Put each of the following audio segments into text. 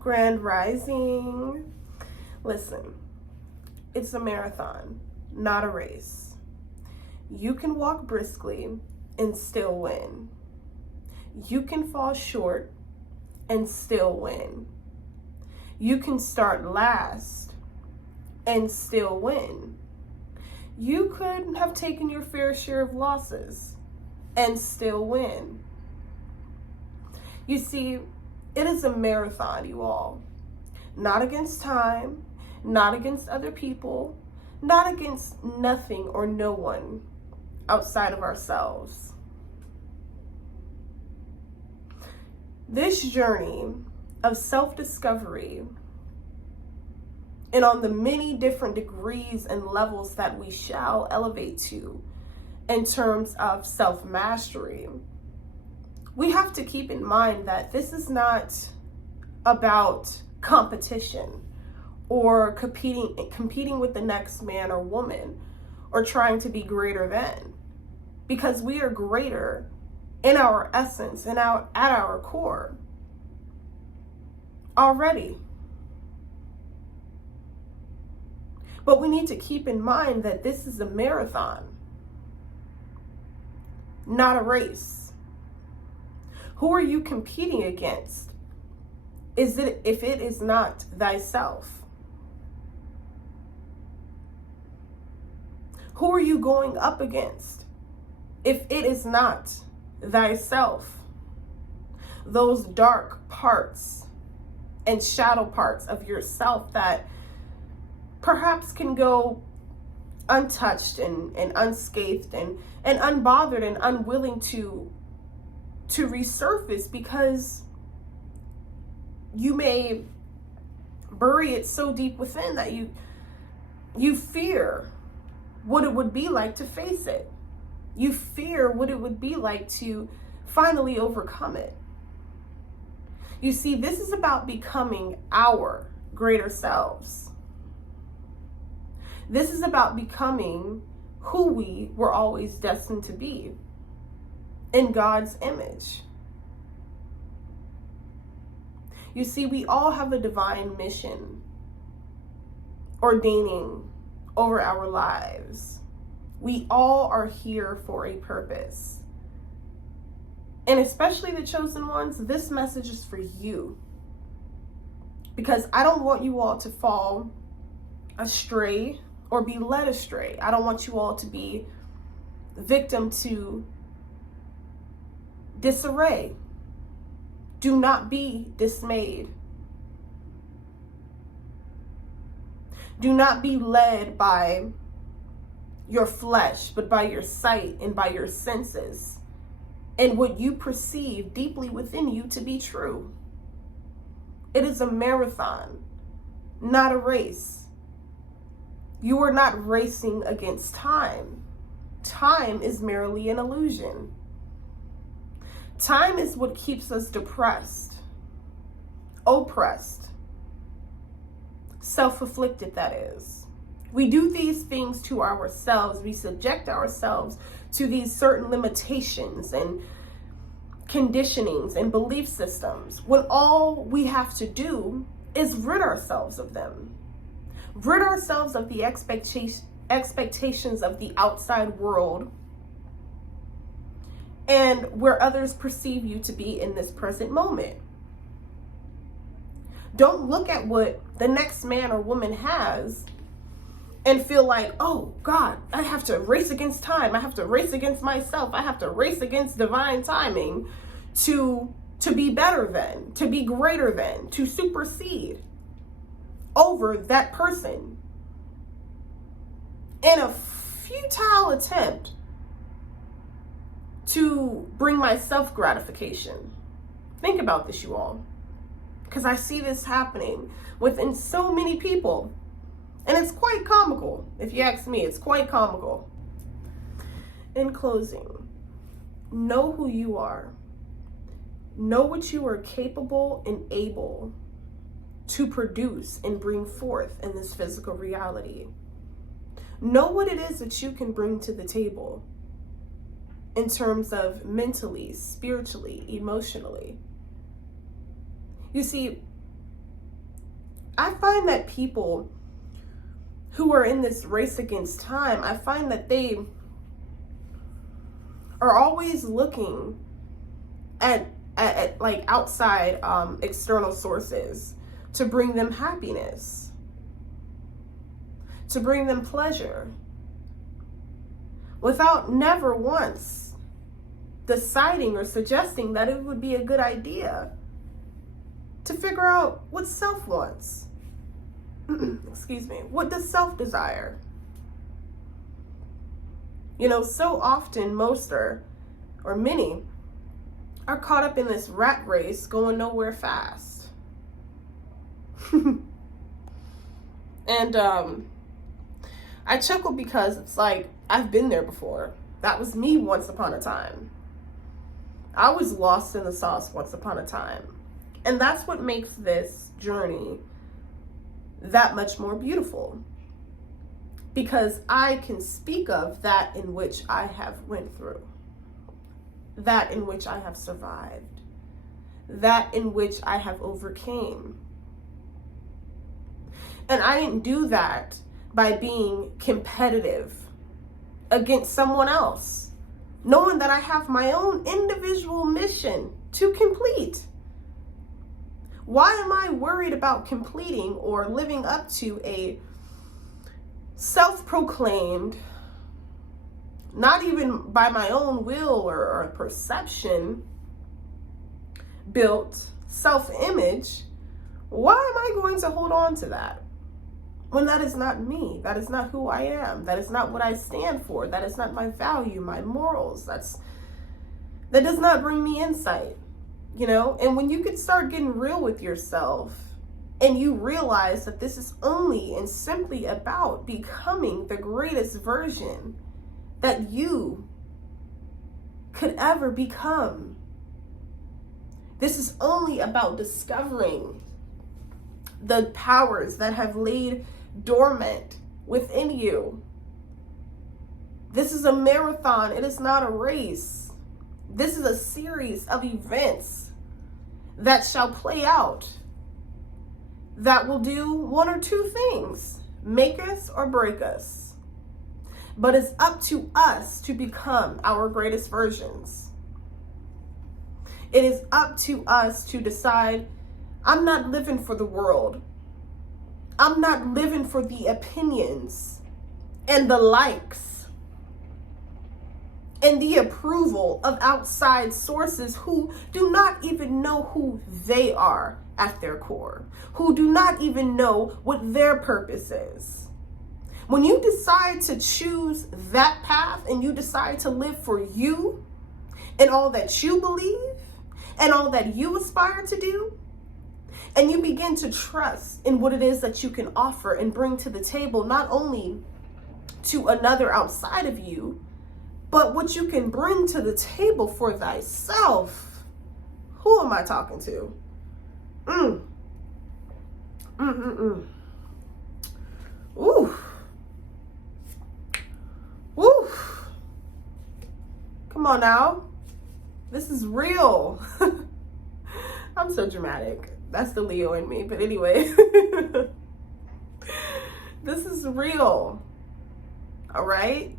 Grand Rising. Listen, it's a marathon, not a race. You can walk briskly and still win. You can fall short and still win. You can start last and still win. You could have taken your fair share of losses and still win. You see, it is a marathon, you all. Not against time, not against other people, not against nothing or no one outside of ourselves. This journey of self-discovery, and on the many different degrees and levels that we shall elevate to in terms of self-mastery, we have to keep in mind that this is not about competition or competing with the next man or woman or trying to be greater than, because we are greater in our essence and at our core already. But we need to keep in mind that this is a marathon, not a race. Who are you competing against? If it is not thyself? Who are you going up against if it is not thyself? Those dark parts and shadow parts of yourself that perhaps can go untouched and unscathed and unbothered and unwilling to resurface, because you may bury it so deep within that you fear what it would be like to face it. You fear what it would be like to finally overcome it. You see, this is about becoming our greater selves. This is about becoming who we were always destined to be, in God's image. You see, we all have a divine mission ordaining over our lives. We all are here for a purpose. And especially the chosen ones, this message is for you. Because I don't want you all to fall astray or be led astray. I don't want you all to be victim to disarray. Do not be dismayed. Do not be led by your flesh, but by your sight and by your senses and what you perceive deeply within you to be true. It is a marathon, not a race. You are not racing against time. Time is merely an illusion. Time is what keeps us depressed, oppressed, self-afflicted, that is. We do these things to ourselves. We subject ourselves to these certain limitations and conditionings and belief systems, when all we have to do is rid ourselves of them. Rid ourselves of the expectations of the outside world and where others perceive you to be in this present moment. Don't look at what the next man or woman has and feel like, oh God, I have to race against time. I have to race against myself. I have to race against divine timing to be better than, to be greater than, to supersede over that person in a futile attempt to bring myself gratification. Think about this, you all, because I see this happening within so many people, and it's quite comical. If you ask me, it's quite comical. In closing, know who you are. Know what you are capable and able to produce and bring forth in this physical reality. Know what it is that you can bring to the table in terms of mentally, spiritually, emotionally. You see, I find that people who are in this race against time, I find that they are always looking at like outside external sources to bring them happiness, to bring them pleasure, without never once deciding or suggesting that it would be a good idea to figure out what self wants. Excuse me. What does self desire? You know, so often most or many are caught up in this rat race going nowhere fast. And I chuckle because it's like, I've been there before. That was me once upon a time. I was lost in the sauce once upon a time. And that's what makes this journey that much more beautiful. Because I can speak of that in which I have went through. That in which I have survived. That in which I have overcame. And I didn't do that by being competitive against someone else, knowing that I have my own individual mission to complete. Why am I worried about completing or living up to a self-proclaimed, not even by my own will or perception, built self-image? Why am I going to hold on to that when that is not me? That is not who I am. That is not what I stand for. That is not my value, my morals. That does not bring me insight, you know? And when you can start getting real with yourself and you realize that this is only and simply about becoming the greatest version that you could ever become. This is only about discovering the powers that have laid dormant within you. This is a marathon. It is not a race. This is a series of events that shall play out, that will do one or two things: make us or break us. But it's up to us to become our greatest versions. It is up to us to decide, I'm not living for the world. I'm not living for the opinions and the likes and the approval of outside sources who do not even know who they are at their core, who do not even know what their purpose is. When you decide to choose that path and you decide to live for you and all that you believe and all that you aspire to do, and you begin to trust in what it is that you can offer and bring to the table, not only to another outside of you, but what you can bring to the table for thyself. Who am I talking to? Ooh. Woo! Come on now. This is real. I'm so dramatic. That's the Leo in me. But anyway, this is real. All right?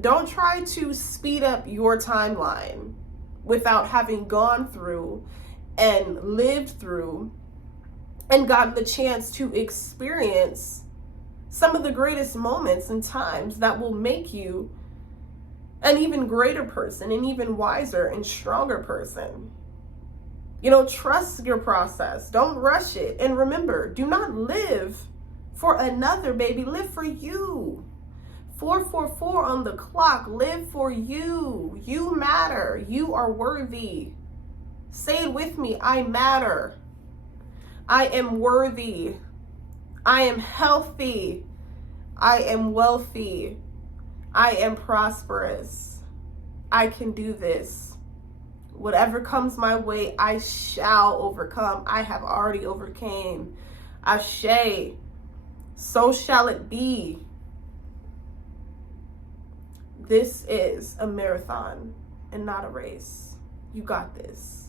Don't try to speed up your timeline without having gone through and lived through and gotten the chance to experience some of the greatest moments and times that will make you an even greater person, an even wiser and stronger person. You know, trust your process. Don't rush it. And remember, do not live for another, baby. Live for you. 444 on the clock. Live for you. You matter. You are worthy. Say it with me. I matter. I am worthy. I am healthy. I am wealthy. I am prosperous. I can do this. Whatever comes my way, I shall overcome. I have already overcame. Ashe. So shall it be. This is a marathon and not a race. You got this.